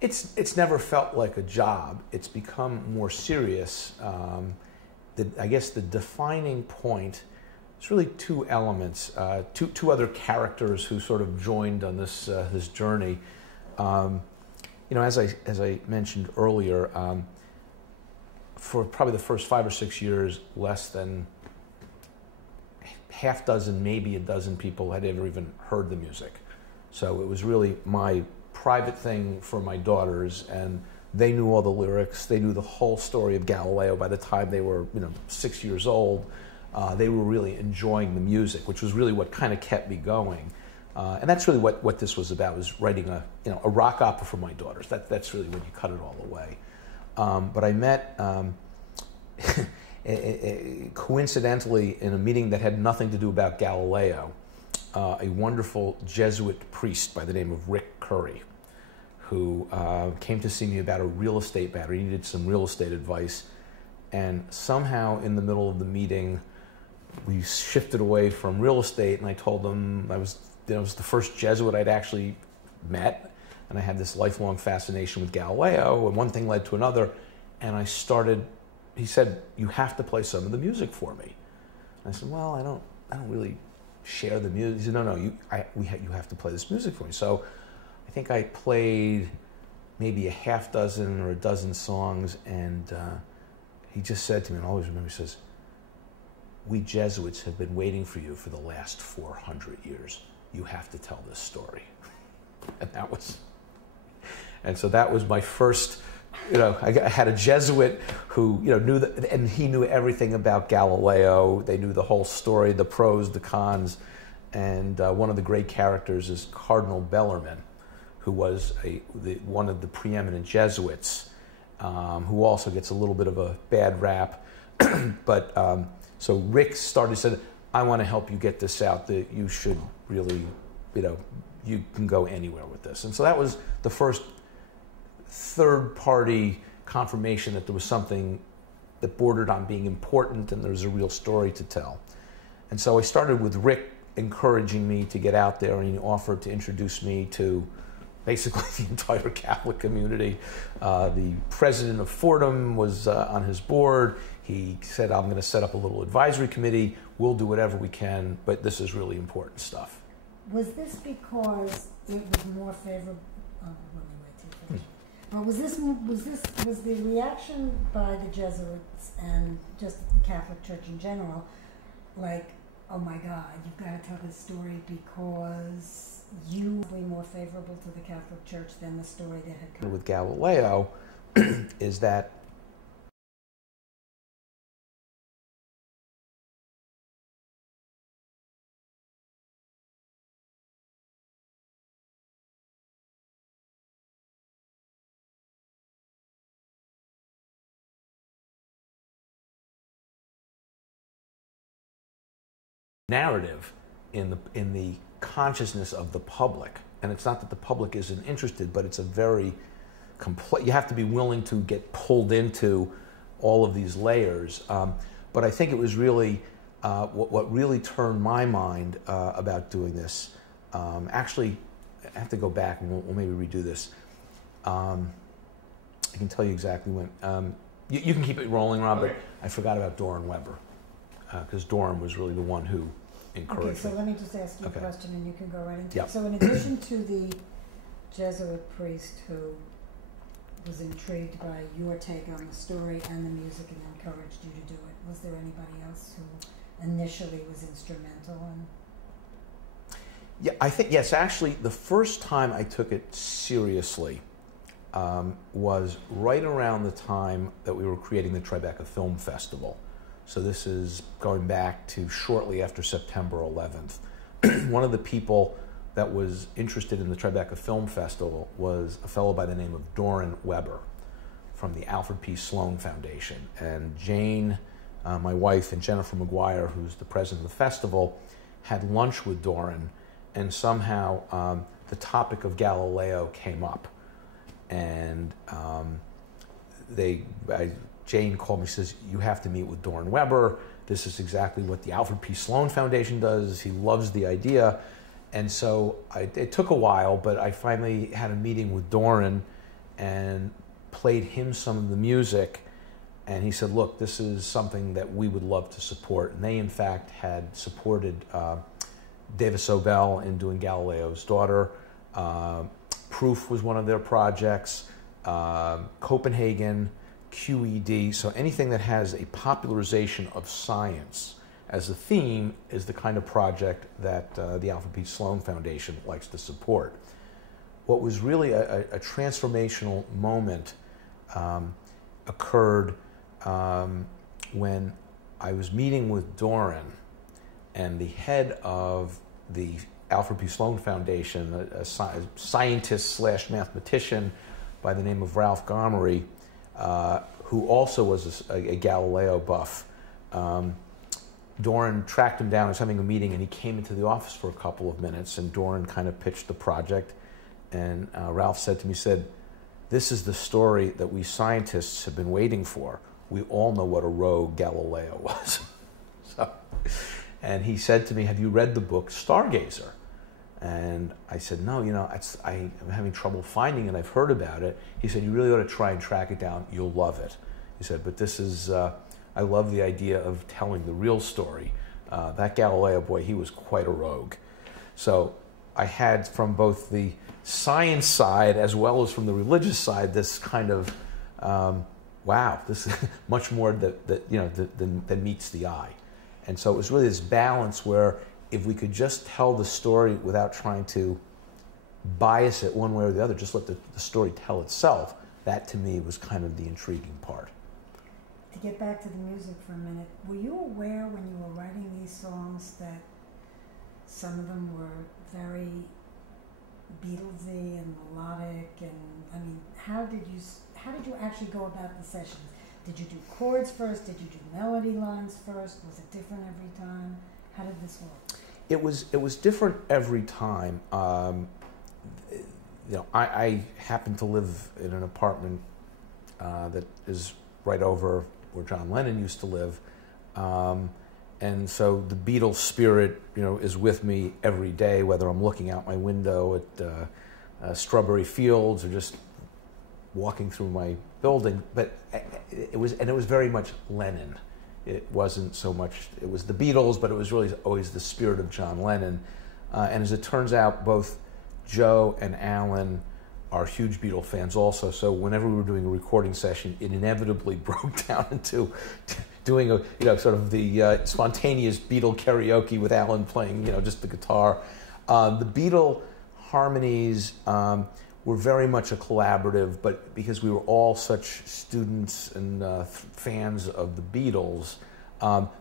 It's never felt like a job. It's become more serious. I guess the defining point is really two elements, two other characters who sort of joined on this this journey. You know, as I mentioned earlier, for probably the first 5 or 6 years, less than half dozen, maybe a dozen people had ever even heard the music. So it was really my private thing for my daughters, and they knew all the lyrics. They knew the whole story of Galileo by the time they were, 6 years old. They were really enjoying the music, which was really what kind of kept me going. And that's really what this was about, was writing a rock opera for my daughters. That's really when you cut it all away. But I met, coincidentally, in a meeting that had nothing to do about Galileo, a wonderful Jesuit priest by the name of Rick Curry, who came to see me about a real estate matter. He needed some real estate advice. And somehow in the middle of the meeting, we shifted away from real estate, and I told him it was the first Jesuit I'd actually met, and I had this lifelong fascination with Galileo, and one thing led to another, and he said, "You have to play some of the music for me." And I said, "Well, I don't really share the music." He said, "No, you have to play this music for me." So I think I played maybe a half dozen or a dozen songs, and he just said to me, and I always remember, he says, "We Jesuits have been waiting for you for the last 400 years. You have to tell this story." And so that was my first, I had a Jesuit who, knew that, and he knew everything about Galileo. They knew the whole story, the pros, the cons. And one of the great characters is Cardinal Bellarmine, who was one of the preeminent Jesuits, who also gets a little bit of a bad rap. But so Rick said, "I want to help you get this out, that you should really, you can go anywhere with this." And so that was the first third-party confirmation that there was something that bordered on being important and there was a real story to tell. And so I started with Rick encouraging me to get out there, and he offered to introduce me to basically the entire Catholic community. The president of Fordham was on his board. He said, "I'm going to set up a little advisory committee. We'll do whatever we can, but this is really important stuff." Was this because it was more favorable? But was the reaction by the Jesuits and just the Catholic Church in general, like, "Oh my God, you've got to tell this story because you were more favorable to the Catholic Church than the story that had come?" With Galileo is that narrative in the consciousness of the public. And it's not that the public isn't interested, but it's a very complex, you have to be willing to get pulled into all of these layers. But I think it was really, what really turned my mind about doing this, actually, I have to go back and we'll maybe redo this. I can tell you exactly when. You can keep it rolling, Rob, but I forgot about Doran Weber, because Doran was really the one who encouraged me. Okay, so let me just ask you a question and you can go right into it. So in addition to the Jesuit priest who was intrigued by your take on the story and the music and encouraged you to do it, was there anybody else who initially was instrumental in? Yeah, I think, yes, actually, the first time I took it seriously was right around the time that we were creating the Tribeca Film Festival. So this is going back to shortly after September 11th. One of the people that was interested in the Tribeca Film Festival was a fellow by the name of Doran Weber from the Alfred P. Sloan Foundation. And Jane, my wife, and Jennifer McGuire, who's the president of the festival, had lunch with Doran, and somehow the topic of Galileo came up. And Jane called me and says, "You have to meet with Doran Weber. This is exactly what the Alfred P. Sloan Foundation does. He loves the idea." And so it took a while, but I finally had a meeting with Doran, and played him some of the music. And he said, look, this is something that we would love to support. And they, in fact, had supported David Sobel in doing Galileo's Daughter. Proof was one of their projects. Copenhagen, QED. So anything that has a popularization of science as a theme is the kind of project that the Alfred P. Sloan Foundation likes to support. What was really a transformational moment occurred when I was meeting with Doran, and the head of the Alfred P. Sloan Foundation, a scientist / mathematician by the name of Ralph Gomery, who also was a Galileo buff. Doran tracked him down. I was having a meeting, and he came into the office for a couple of minutes, and Doran kind of pitched the project. And Ralph said to me, this is the story that we scientists have been waiting for. We all know what a rogue Galileo was. And he said to me, have you read the book Stargazer? And I said, no, I'm having trouble finding it. I've heard about it. He said, you really ought to try and track it down. You'll love it. He said, but this is, I love the idea of telling the real story. That Galileo boy, he was quite a rogue. So I had, from both the science side as well as from the religious side, this kind of, wow, this is much more than meets the eye. And so it was really this balance where if we could just tell the story without trying to bias it one way or the other, just let the story tell itself, that to me was kind of the intriguing part. To get back to the music for a minute, were you aware when you were writing these songs that some of them were very Beatlesy and melodic, and I mean, how did you actually go about the sessions? Did you do chords first? Did you do melody lines first? Was it different every time? How did this work? It was different every time. I happen to live in an apartment that is right over where John Lennon used to live, and so the Beatles spirit, is with me every day, whether I'm looking out my window at Strawberry Fields or just walking through my building. But it was very much Lennon. It wasn't so much, it was the Beatles, but it was really always the spirit of John Lennon. And as it turns out, both Joe and Alan are huge Beatle fans also. So whenever we were doing a recording session, it inevitably broke down into doing sort of the spontaneous Beatle karaoke with Alan playing, just the guitar. The Beatle harmonies were very much a collaborative, but because we were all such students and fans of the Beatles,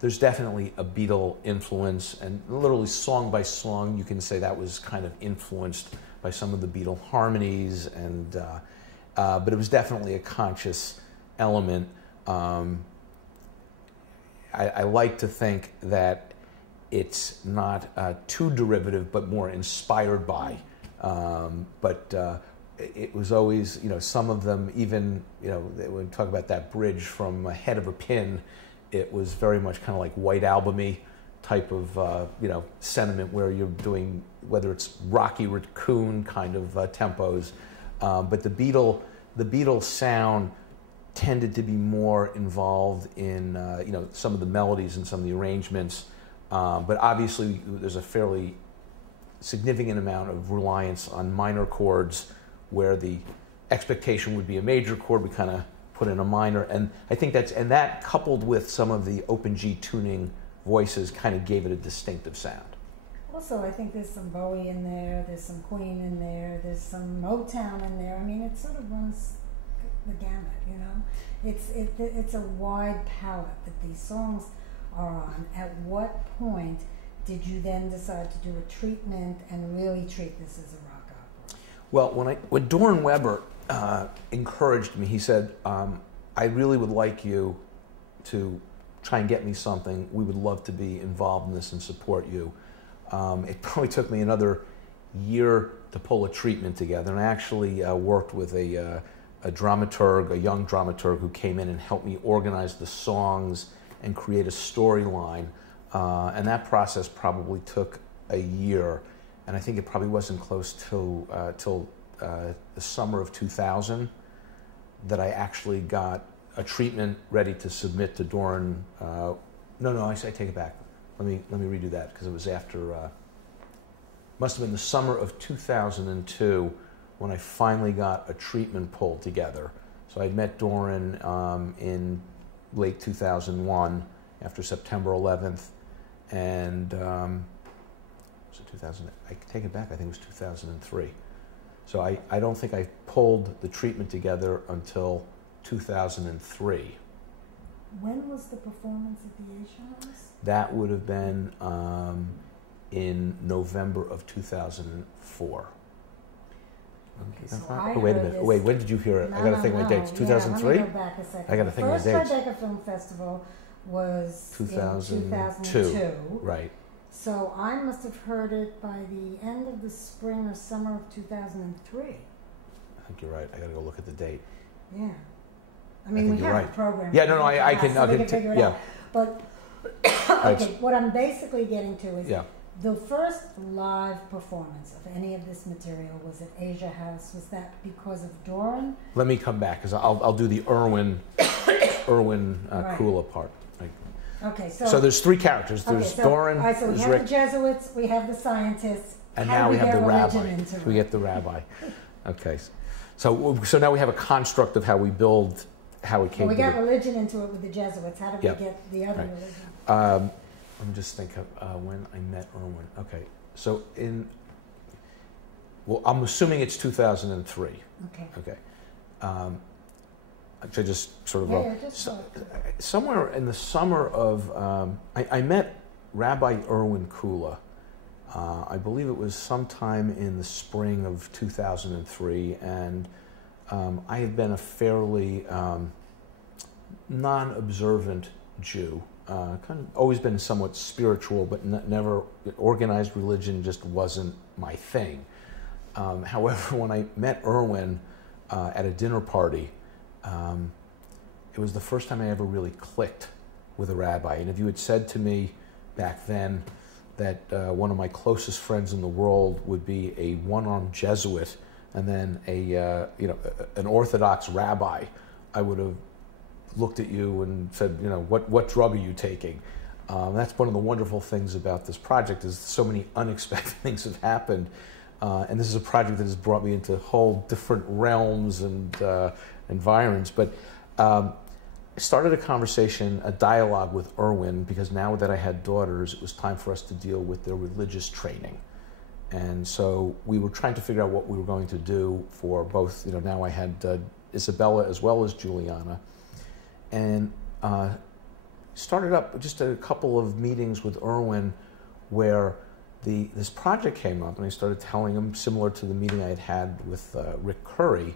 there's definitely a Beatle influence, and literally song by song, you can say that was kind of influenced by some of the Beatle harmonies, and but it was definitely a conscious element. I like to think that it's not too derivative, but more inspired by. It was always, some of them even, when we talk about that bridge from Head of a Pin, it was very much kind of like White Album-y type of, sentiment where you're doing, whether it's Rocky Raccoon kind of tempos. But the Beatles sound tended to be more involved in, some of the melodies and some of the arrangements. But obviously there's a fairly significant amount of reliance on minor chords where the expectation would be a major chord, we kind of put in a minor. And I think that coupled with some of the open G tuning voices kind of gave it a distinctive sound. Also, I think there's some Bowie in there, there's some Queen in there, there's some Motown in there. I mean, it sort of runs the gamut, It's a wide palette that these songs are on. At what point did you then decide to do a treatment and really treat this as a rock opera? Well, when Doran Weber encouraged me, he said, I really would like you to try and get me something. We would love to be involved in this and support you. It probably took me another year to pull a treatment together, and I actually worked with a dramaturg, a young dramaturg, who came in and helped me organize the songs and create a storyline. And that process probably took a year, and I think it probably wasn't close till the summer of 2000 that I actually got a treatment ready to submit to Doran. No, I take it back. Let me redo that, because it was after, must have been the summer of 2002 when I finally got a treatment pulled together. So I met Doran in late 2001 after September 11th, and was it 2000? I take it back, I think it was 2003. So I don't think I pulled the treatment together until 2003. When was the performance at the Asia House? That would have been in November of 2004. Okay, so wait a minute. Wait, when did you hear it? I got to think of my dates. 2003? Yeah, let me go back a second. I got to think of my dates. The first Tribeca Film Festival was 2002. in 2002. Right. So I must have heard it by the end of the spring or summer of 2003. I think you're right. I got to go look at the date. Yeah. I mean, we have right. a program. Yeah, no, I can figure it out. But, okay, what I'm basically getting to is the first live performance of any of this material was at Asia House. Was that because of Doran? Let me come back, because I'll do the Irwin right. Kula part. Okay, so there's three characters. There's Doran, all right, so we have Rick, the Jesuits, we have the scientists, and now we have the rabbi. We get the rabbi. Okay, so now we have a construct of how we build, how we came. Well, we got religion into it with the Jesuits. How did we get the other religion? Let me just think of when I met Irwin. Okay, so I'm assuming it's 2003. Okay. I just sort of somewhere in the summer of I met Rabbi Irwin Kula. I believe it was sometime in the spring of 2003, and I had been a fairly non-observant Jew. Kind of always been somewhat spiritual, but never organized religion just wasn't my thing. However, when I met Irwin at a dinner party, it was the first time I ever really clicked with a rabbi. And if you had said to me back then that one of my closest friends in the world would be a one-armed Jesuit and then an Orthodox rabbi, I would have looked at you and said, what drug are you taking? That's one of the wonderful things about this project, is so many unexpected things have happened. And this is a project that has brought me into whole different realms and environments. But I started a conversation, a dialogue with Irwin, because now that I had daughters, it was time for us to deal with their religious training. And so we were trying to figure out what we were going to do for both, now I had Isabella as well as Juliana. And started up just a couple of meetings with Irwin where this project came up, and I started telling him, similar to the meeting I had with Rick Curry,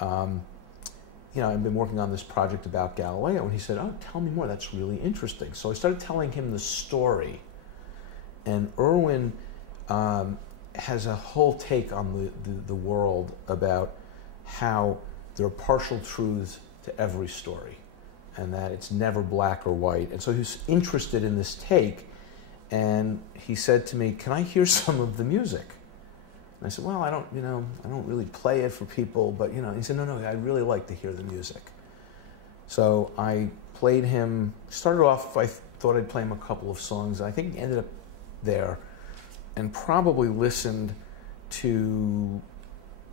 I've been working on this project about Galileo, and he said, oh, tell me more, that's really interesting. So I started telling him the story, and Irwin has a whole take on the world about how there are partial truths to every story, and that it's never black or white. And so he was interested in this take, and he said to me, can I hear some of the music? And I said, well, I don't really play it for people, but, he said, no, I'd really like to hear the music. So I played him, started off, I thought I'd play him a couple of songs. I think he ended up there and probably listened to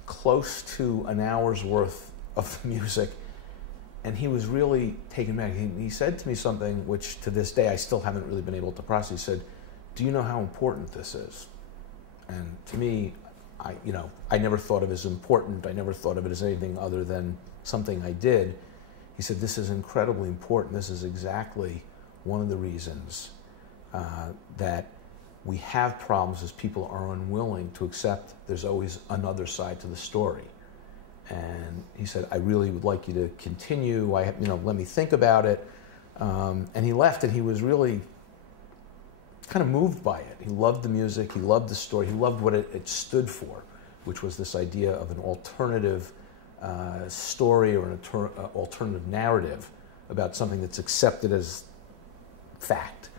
close to an hour's worth of the music. And he was really taken back. He said to me something which to this day I still haven't really been able to process. He said, do you know how important this is? And to me, I never thought of it as important. I never thought of it as anything other than something I did. He said, this is incredibly important. This is exactly one of the reasons that we have problems, is people are unwilling to accept there's always another side to the story. And he said, I really would like you to continue. Let me think about it. And he left, and he was really kind of moved by it. He loved the music. He loved the story. He loved what it stood for, which was this idea of an alternative story or an alternative narrative about something that's accepted as fact.